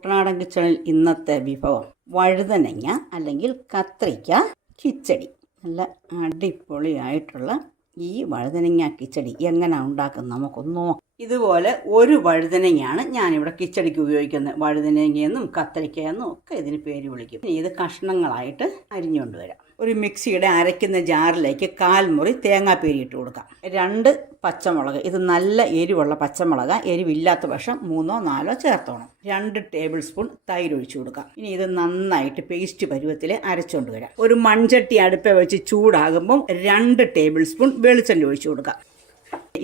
കുട്ടനാടൻ കിച്ചണിൽ ഇന്നത്തെ വിഭവം വഴുതനങ്ങ അല്ലെങ്കിൽ കത്രിക്ക കിച്ചടി. നല്ല അടിപൊളിയായിട്ടുള്ള ഈ വഴുതനങ്ങ കിച്ചടി എങ്ങനെ ഉണ്ടാക്കുന്നത് നമുക്കൊന്നോ ഇതുപോലെ ഒരു വഴുതനങ്ങയാണ് ഞാനിവിടെ കിച്ചടിക്ക് ഉപയോഗിക്കുന്നത്. വഴുതനങ്ങയെന്നും കത്തരിക്കയെന്നും ഒക്കെ ഇതിന് പേര് വിളിക്കും. ഇത് കഷ്ണങ്ങളായിട്ട് അരിഞ്ഞുകൊണ്ട് വരാം. ഒരു മിക്സിയുടെ അരയ്ക്കുന്ന ജാറിലേക്ക് കാൽമുറി തേങ്ങാപ്പേരി ഇട്ട് കൊടുക്കാം. രണ്ട് പച്ചമുളക് ഇത് നല്ല എരിവുള്ള പച്ചമുളക് എരിവില്ലാത്ത പക്ഷം മൂന്നോ നാലോ ചേർത്തോണം. രണ്ട് ടേബിൾ സ്പൂൺ തൈര് ഒഴിച്ചു കൊടുക്കാം. ഇനി ഇത് നന്നായിട്ട് പേസ്റ്റ് പരുവത്തിൽ അരച്ചുകൊണ്ട് വരാം. ഒരു മൺചട്ടി അടുപ്പ വെച്ച് ചൂടാകുമ്പം രണ്ട് ടേബിൾ സ്പൂൺ വെളിച്ചെണ്ണ ഒഴിച്ചു കൊടുക്കാം.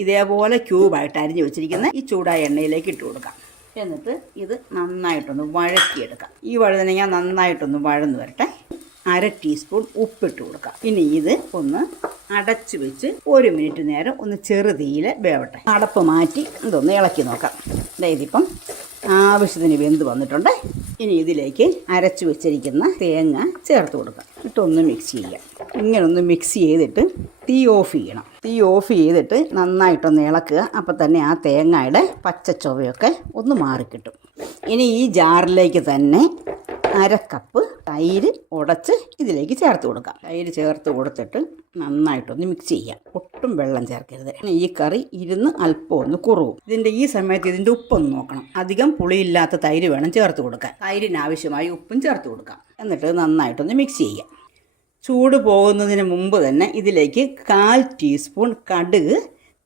ഇതേപോലെ ക്യൂബായിട്ട് അരിഞ്ഞു വെച്ചിരിക്കുന്ന ഈ ചൂടായ എണ്ണയിലേക്ക് ഇട്ട് കൊടുക്കാം. എന്നിട്ട് ഇത് നന്നായിട്ടൊന്ന് വഴക്കിയെടുക്കാം ഈ വഴുതനങ്ങ നന്നായിട്ടൊന്ന് വഴന്നു വരട്ടെ. അര ടീസ്പൂൺ ഉപ്പിട്ട് കൊടുക്കാം. ഇനി ഇത് ഒന്ന് അടച്ചു വെച്ച് ഒരു മിനിറ്റ് നേരം ഒന്ന് ചെറുതീയിൽ വേവട്ടെ. അടപ്പ് മാറ്റി ഇതൊന്ന് ഇളക്കി നോക്കാം. അതായത് ഇപ്പം ആവശ്യത്തിന് വെന്ത് വന്നിട്ടുണ്ട്. ഇനി ഇതിലേക്ക് അരച്ചു വെച്ചിരിക്കുന്ന തേങ്ങ ചേർത്ത് കൊടുക്കാം. ഇട്ടൊന്ന് മിക്സ് ചെയ്യാം. ഇങ്ങനെ ഒന്ന് മിക്സ് ചെയ്തിട്ട് തീ ഓഫ് ചെയ്യണം. തീ ഓഫ് ചെയ്തിട്ട് നന്നായിട്ടൊന്ന് ഇളക്കുക. അപ്പോൾ തന്നെ ആ തേങ്ങയുടെ പച്ച ചൊവയൊക്കെ ഒന്ന് മാറിക്കിട്ടും. ഇനി ഈ ജാറിലേക്ക് തന്നെ അര കപ്പ് തൈര് ഉടച്ച് ഇതിലേക്ക് ചേർത്ത് കൊടുക്കാം. തൈര് ചേർത്ത് കൊടുത്തിട്ട് നന്നായിട്ടൊന്ന് മിക്സ് ചെയ്യാം. ഒട്ടും വെള്ളം ചേർക്കരുത്. ഈ കറി ഇരുന്ന് അല്പം ഒന്ന് കുറവും. ഇതിന്റെ ഈ സമയത്ത് ഇതിന്റെ ഉപ്പൊന്ന് നോക്കണം. അധികം പുളിയില്ലാത്ത തൈര് വേണം ചേർത്ത് കൊടുക്കാൻ. തൈരിനാവശ്യമായി ഉപ്പും ചേർത്ത് കൊടുക്കാം. എന്നിട്ട് നന്നായിട്ടൊന്ന് മിക്സ് ചെയ്യാം. ചൂട് പോകുന്നതിന് മുമ്പ് തന്നെ ഇതിലേക്ക് കാൽ ടീസ്പൂൺ കടുക്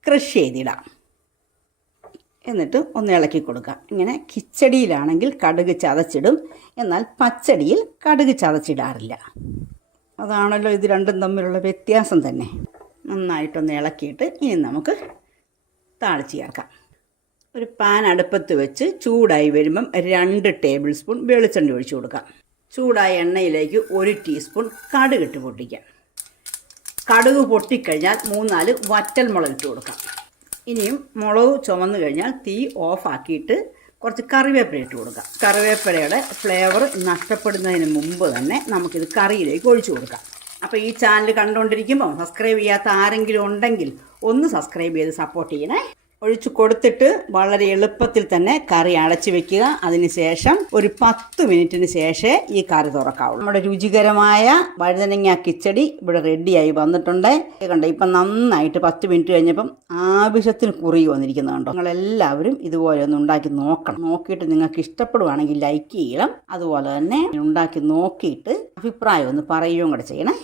ക്രഷ് ചെയ്തിടാം. എന്നിട്ട് ഒന്ന് ഇളക്കി കൊടുക്കുക. ഇങ്ങനെ കിച്ചടിയിലാണെങ്കിൽ കടുക് ചതച്ചിടും. എന്നാൽ പച്ചടിയിൽ കടുക് ചതച്ചിടാറില്ല. അതാണല്ലോ ഇത് രണ്ടും തമ്മിലുള്ള വ്യത്യാസം തന്നെ. നന്നായിട്ടൊന്ന് ഇളക്കിയിട്ട് ഇനി നമുക്ക് താളിച്ച് ചേർക്കാം. ഒരു പാൻ അടുപ്പത്ത് വെച്ച് ചൂടായി വരുമ്പം രണ്ട് ടേബിൾ സ്പൂൺ വെളിച്ചെണ്ണ ഒഴിച്ചു കൊടുക്കാം. ചൂടായ എണ്ണയിലേക്ക് ഒരു ടീസ്പൂൺ കടുക് ഇട്ട് പൊട്ടിക്കാം. കടുക് പൊട്ടിക്കഴിഞ്ഞാൽ മൂന്നാൽ വറ്റൽ മുളക് ഇട്ട് കൊടുക്കാം. ഇനിയും മുളക് ചുമന്നു കഴിഞ്ഞാൽ തീ ഓഫാക്കിയിട്ട് കുറച്ച് കറിവേപ്പില ഇട്ട് കൊടുക്കാം. കറിവേപ്പിലയുടെ ഫ്ലേവർ നഷ്ടപ്പെടുന്നതിന് മുമ്പ് തന്നെ നമുക്കിത് കറിയിലേക്ക് ഒഴിച്ചു കൊടുക്കാം. അപ്പോൾ ഈ ചാനൽ കണ്ടുകൊണ്ടിരിക്കുമ്പോൾ സബ്സ്ക്രൈബ് ചെയ്യാത്ത ആരെങ്കിലും ഉണ്ടെങ്കിൽ ഒന്ന് സബ്സ്ക്രൈബ് ചെയ്ത് സപ്പോർട്ട് ചെയ്യണേ. ഒഴിച്ചു കൊടുത്തിട്ട് വളരെ എളുപ്പത്തിൽ തന്നെ കറി അടച്ചു വെക്കുക. അതിനുശേഷം ഒരു പത്ത് മിനിറ്റിന് ശേഷമേ ഈ കറി തുറക്കാവുള്ളൂ. നമ്മുടെ രുചികരമായ വഴുതനങ്ങ കിച്ചടി ഇവിടെ റെഡിയായി വന്നിട്ടുണ്ട്. കണ്ടോ ഇപ്പം നന്നായിട്ട് പത്ത് മിനിറ്റ് കഴിഞ്ഞപ്പം ആവശ്യത്തിന് കുറി വന്നിരിക്കുന്നത് കണ്ടോ? നിങ്ങളെല്ലാവരും ഇതുപോലെ ഒന്ന് ഉണ്ടാക്കി നോക്കണം. നോക്കിയിട്ട് നിങ്ങൾക്ക് ഇഷ്ടപ്പെടുവാണെങ്കിൽ ലൈക്ക് ചെയ്യണം. അതുപോലെ തന്നെ ഉണ്ടാക്കി നോക്കിയിട്ട് അഭിപ്രായം ഒന്ന് പറയുകയും കൂടെ ചെയ്യണേ.